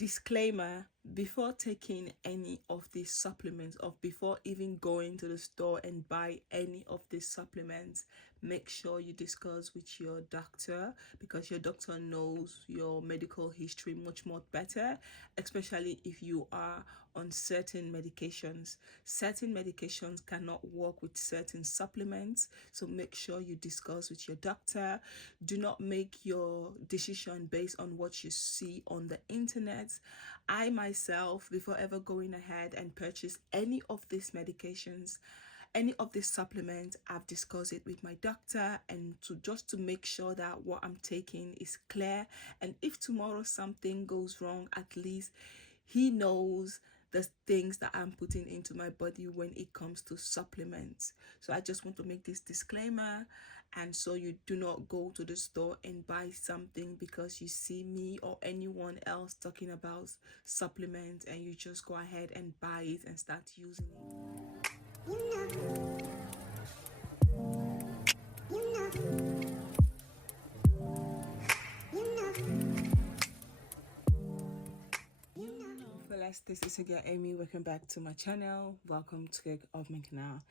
Disclaimer: before taking any of these supplements, or before even going to the store and buy any of these supplements, make sure you discuss with your doctor, because your doctor knows your medical history much more better, especially if you are on certain medications. Certain medications cannot work with certain supplements, so make sure you discuss with your doctor. Do not make your decision based on what you see on the internet. I myself, before ever going ahead and purchase any of these medications, any of these supplements, I've discussed it with my doctor, and to make sure that what I'm taking is clear, and if tomorrow something goes wrong, at least he knows the things that I'm putting into my body when it comes to supplements. So I just want to make this disclaimer, and so you do not go to the store and buy something because you see me or anyone else talking about supplements and you just go ahead and buy it and start using it. This is again Amy. Welcome back to my channel. Welcome to Cake of my canal.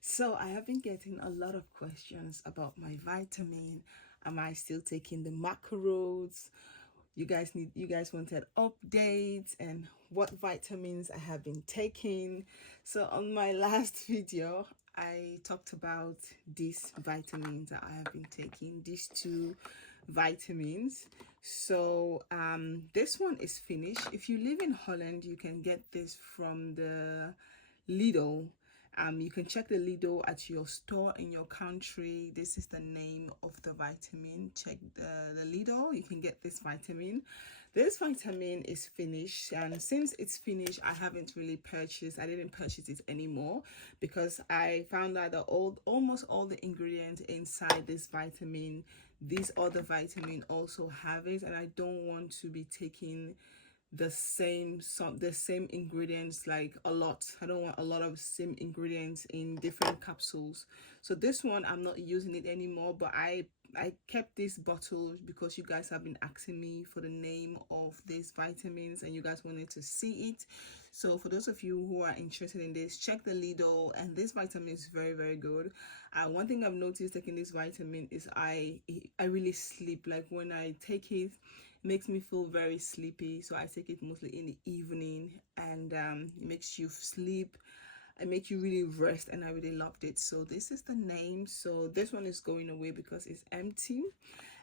So I have been getting a lot of questions about my vitamin. Am I still taking the MACA ROOT? You guys wanted updates and what vitamins I have been taking. So on my last video, I talked about these vitamins that I have been taking, these two vitamins. So this one is finished. If you live in Holland, you can get this from the Lidl. You can check the Lidl at your store in your country. This is the name of the vitamin. Check the Lidl. You can get this vitamin. This vitamin is finished, and since it's finished, I haven't really purchased. I didn't purchase it anymore because I found out that almost all the ingredients inside this vitamin, these other vitamin also have it, and I don't want to be taking the same ingredients like a lot. I don't want a lot of same ingredients in different capsules. So this one, I'm not using it anymore, but I kept this bottle because you guys have been asking me for the name of these vitamins and you guys wanted to see it. So for those of you who are interested in this, check the Lidl, and this vitamin is very, very good. One thing I've noticed taking this vitamin is I really sleep. Like when I take it, makes me feel very sleepy, so I take it mostly in the evening, and it makes you sleep and make you really rest, and I really loved it. So this is the name. So this one is going away because it's empty,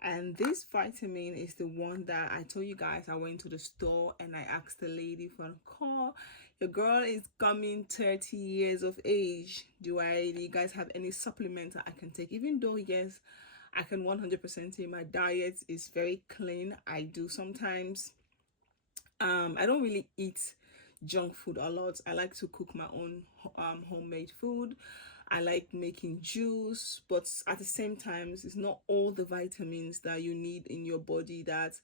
and this vitamin is the one that I told you guys. I went to the store and I asked the lady for a call. Your girl is coming 30 years of age. Do you guys have any supplements that I can take? Even though, yes, I can 100% say my diet is very clean. I do sometimes I don't really eat junk food a lot. I like to cook my own homemade food. I like making juice, but at the same time, it's not all the vitamins that you need in your body that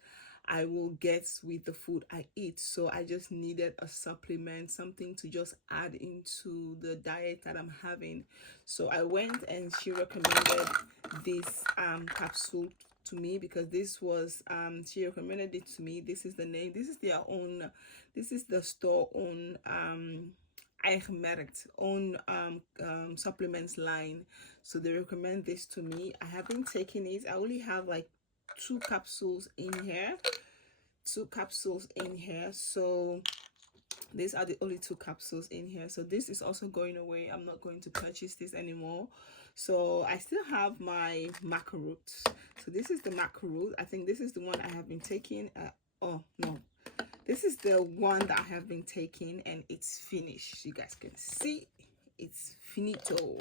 I will get with the food I eat. So I just needed a supplement, something to just add into the diet that I'm having. So I went and she recommended this capsule to me because this was she recommended it to me. This is the name. This is their own. This is the store own eigenmerkt own supplements line. So they recommend this to me. I haven't taken it. I only have like two capsules in here. So these are the only two capsules in here. So this is also going away. I'm not going to purchase this anymore. So I still have my MACA ROOT. So this is the MACA ROOT. I think this is the one I have been taking. Oh no, this is the one that I have been taking, and it's finished. You guys can see it's finito.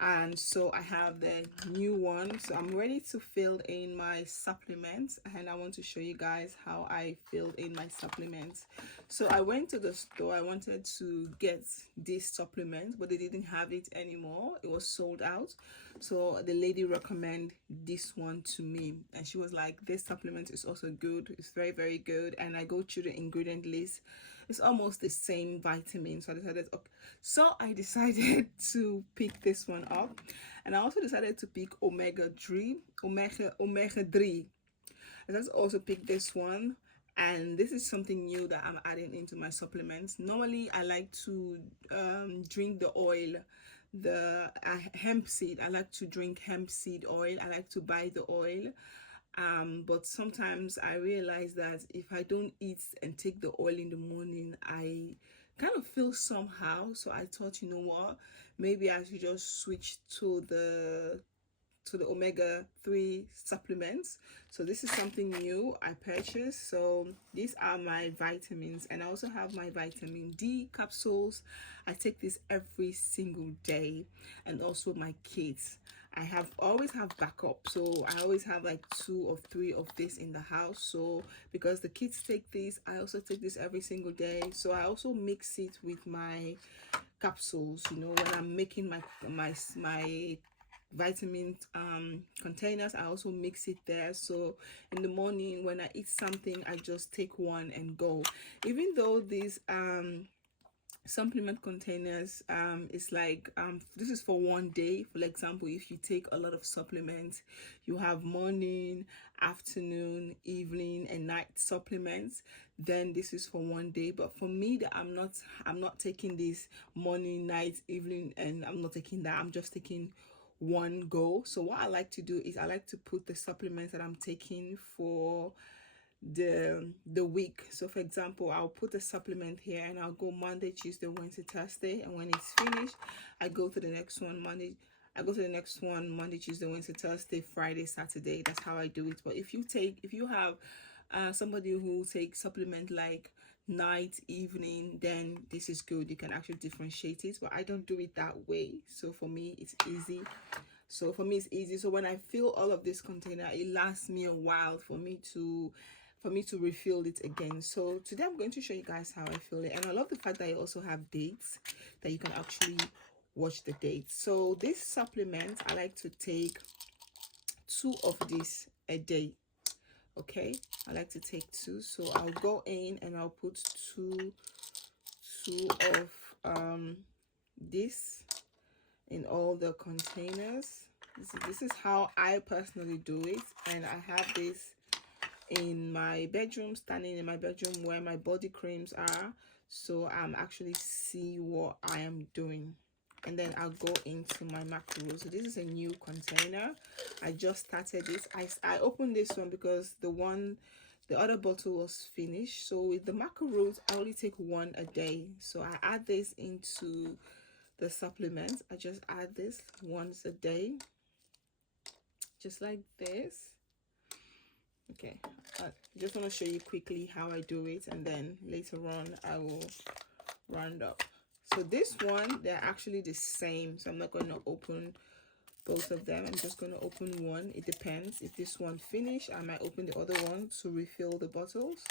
And so I have the new one. So I'm ready to fill in my supplements, and I want to show you guys how I filled in my supplements. So I went to the store. I wanted to get this supplement, but they didn't have it anymore. It was sold out. So the lady recommended this one to me, and she was like, this supplement is also good. It's very, very good. And I go through the ingredient list. It's almost the same vitamin. So I decided to pick this one up, and I also decided to pick omega 3. I just also picked this one, and this is something new that I'm adding into my supplements. Normally I like to drink the oil, the hemp seed. I like to drink hemp seed oil. I like to buy the oil, but sometimes I realize that if I don't eat and take the oil in the morning, I kind of feel somehow. So I thought, you know what, maybe I should just switch to the omega-3 supplements. So this is something new I purchased. So these are my vitamins, and I also have my vitamin D capsules. I take this every single day, and also my kids. I always have backup, so I always have like 2 or 3 of this in the house. So because the kids take this, I also take this every single day. So I also mix it with my capsules, you know, when I'm making my vitamin containers. I also mix it there, so in the morning when I eat something, I just take one and go. Even though these supplement containers it's like this is for one day. For example, if you take a lot of supplements, you have morning, afternoon, evening and night supplements, then this is for one day. But for me, that I'm not taking this morning, night, evening, and I'm not taking that. I'm just taking one go. So what I like to do is I like to put the supplements that I'm taking for the week. So for example, I'll put a supplement here and I'll go Monday, Tuesday, Wednesday, Thursday, and when it's finished, I go to the next one Monday, Tuesday, Wednesday, Thursday, Friday, Saturday. That's how I do it. But if you have somebody who takes supplement like night, evening, then this is good. You can actually differentiate it, but I don't do it that way. So for me, it's easy. So when I fill all of this container, it lasts me a while for me to refill it again. So today I'm going to show you guys how I fill it, and I love the fact that I also have dates that you can actually watch the dates. So this supplement, I like to take 2 of this a day. Okay, I like to take 2, so I'll go in and I'll put two of this in all the containers. This is how I personally do it, and I have this in my bedroom, standing in my bedroom where my body creams are, so I'm actually see what I am doing. And then I'll go into my MACA ROOT. So this is a new container. I just started this. I opened this one because the other bottle was finished. So with the MACA ROOT, I only take 1 a day. So I add this into the supplements. I just add this once a day, just like this. Okay, I just want to show you quickly how I do it, and then later on I will round up. So this one, they're actually the same, so I'm not going to open both of them. I'm just going to open one. It depends. If this one finish, I might open the other one to refill the bottles.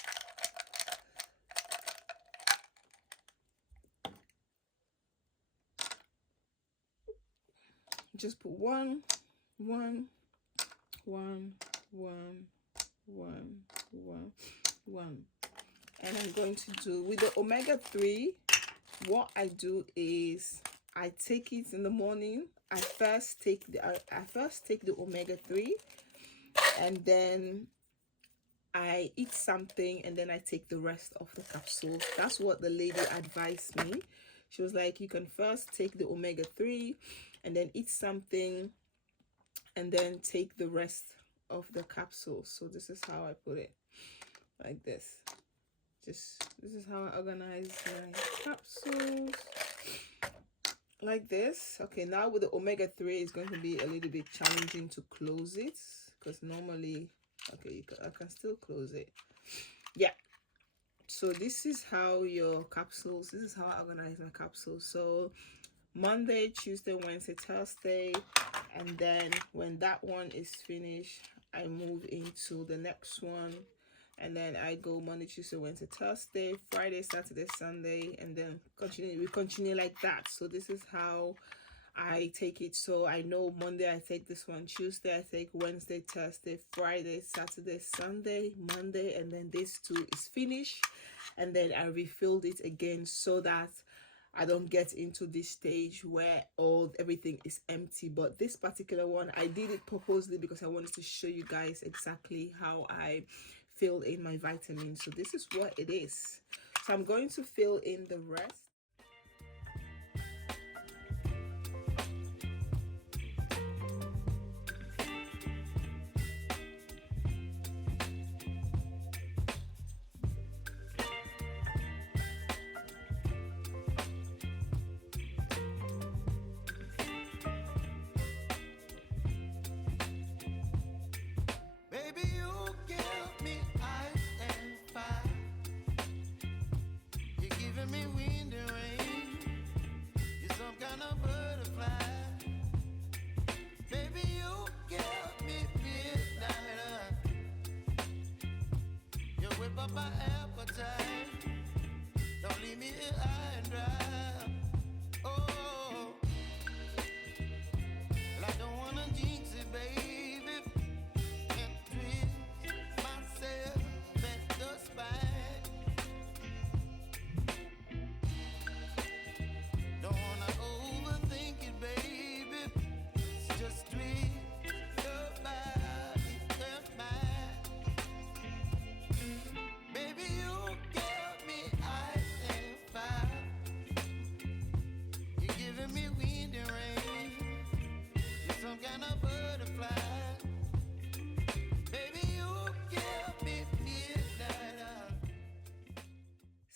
Just put one, and I'm going to do with the omega-3. What I do is I take it in the morning. I first take the omega-3, and then I eat something, and then I take the rest of the capsule. That's what the lady advised me. She was like, you can first take the omega-3 and then eat something and then take the rest of the capsule. So this is how I put it, like this. This is how I organize my capsules, like this. Okay, now with the omega-3, it's going to be a little bit challenging to close it, because normally, okay, I can still close it. Yeah, so this is how your capsules, this is how I organize my capsules. So Monday, Tuesday, Wednesday, Thursday, and then when that one is finished, I move into the next one. And then I go Monday, Tuesday, Wednesday, Thursday, Friday, Saturday, Sunday, and then we continue like that. So this is how I take it. So I know Monday I take this one, Tuesday I take, Wednesday, Thursday, Friday, Saturday, Sunday, Monday, and then this 2 is finished. And then I refilled it again, so that I don't get into this stage where everything is empty. But this particular one, I did it purposely because I wanted to show you guys exactly how I fill in my vitamins. So this is what it is. So I'm going to fill in the rest.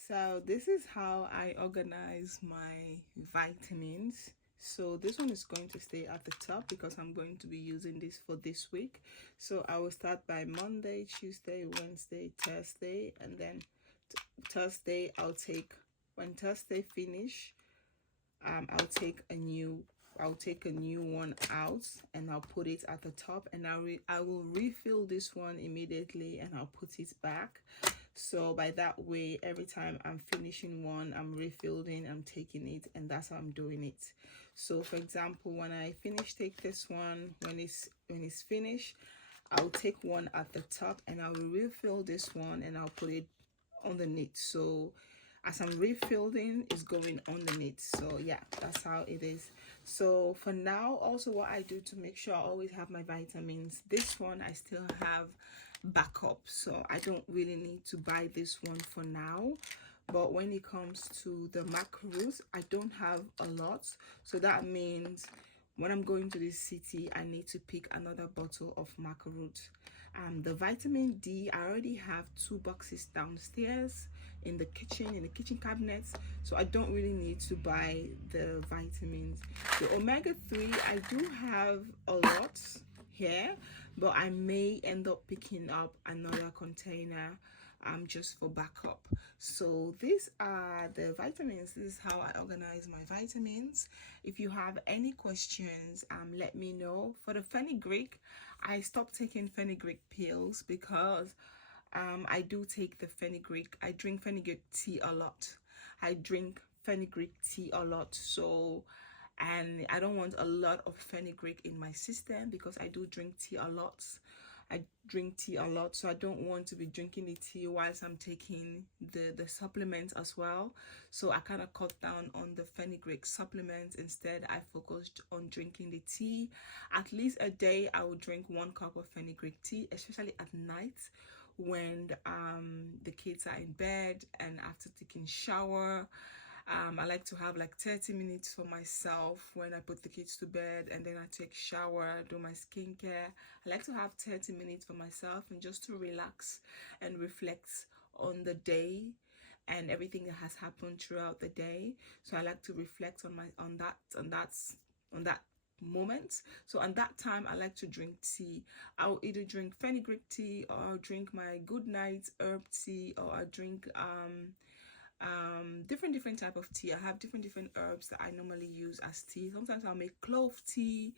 So this is how I organize my vitamins. So this one is going to stay at the top because I'm going to be using this for this week. So I will start by Monday, Tuesday, Wednesday, Thursday, and then Thursday when Thursday finish, I'll take a new one out and I'll put it at the top, and I will refill this one immediately and I'll put it back. So by that way, every time I'm finishing one, I'm refilling, I'm taking it, and that's how I'm doing it. So for example, when I take this one, when it's finished, I'll take one at the top and I'll refill this one and I'll put it underneath. So as I'm refilling, it's going underneath. So yeah, that's how it is. So for now, also what I do to make sure I always have my vitamins, this one I still have backup, so I don't really need to buy this one for now. But when it comes to the MACA ROOT, I don't have a lot, so that means when I'm going to this city, I need to pick another bottle of MACA ROOT. The vitamin D, I already have 2 boxes downstairs in the kitchen cabinets, so I don't really need to buy the vitamins. The omega-3, I do have a lot here, but I may end up picking up another container just for backup. So these are the vitamins. This is how I organize my vitamins. If you have any questions, let me know. For the fenugreek, I stopped taking fenugreek pills because I do take the fenugreek. I drink fenugreek tea a lot. So and I don't want a lot of fenugreek in my system because I do drink tea a lot. So I don't want to be drinking the tea whilst I'm taking the supplements as well. So I kind of cut down on the fenugreek supplements. Instead, I focused on drinking the tea. At least a day, I will drink 1 cup of fenugreek tea, especially at night when the kids are in bed and after taking shower. I like to have like 30 minutes for myself when I put the kids to bed, and then I take shower, do my skincare. I like to have 30 minutes for myself and just to relax and reflect on the day and everything that has happened throughout the day. So I like to reflect on that moment. So on that time, I like to drink tea. I'll either drink fenugreek tea, or I'll drink my good night herb tea, or I drink different type of tea. I have different herbs that I normally use as tea. Sometimes I'll make clove tea.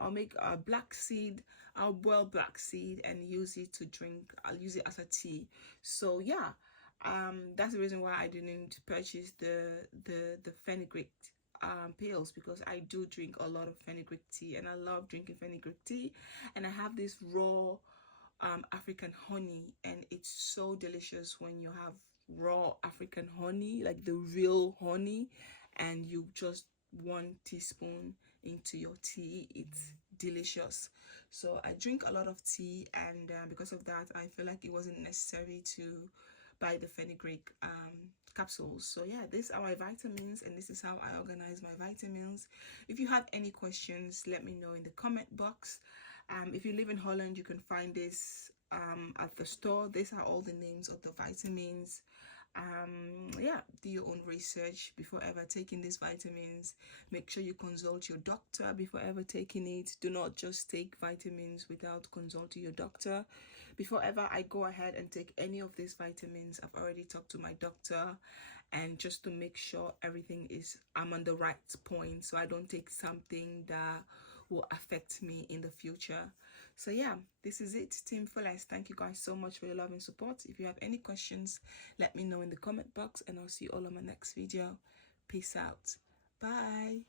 I'll make black seed. I'll boil black seed and use it to drink. I'll use it as a tea. So yeah, that's the reason why I didn't purchase the fenugreek pills, because I do drink a lot of fenugreek tea and I love drinking fenugreek tea. And I have this raw African honey, and it's so delicious when you have raw African honey, like the real honey, and you just 1 teaspoon into your tea. It's delicious. So I drink a lot of tea, and because of that I feel like it wasn't necessary to buy the fenugreek capsules. So yeah, these are my vitamins, and this is how I organize my vitamins. If you have any questions, let me know in the comment box. If you live in Holland, you can find this at the store. These are all the names of the vitamins. Yeah, do your own research before ever taking these vitamins. Make sure you consult your doctor before ever taking it. Do not just take vitamins without consulting your doctor. Before ever I go ahead and take any of these vitamins, I've already talked to my doctor, and just to make sure everything is, I'm on the right point, so I don't take something that will affect me in the future. So yeah, this is it, Team Fullest. Thank you guys so much for your love and support. If you have any questions, let me know in the comment box, and I'll see you all on my next video. Peace out. Bye.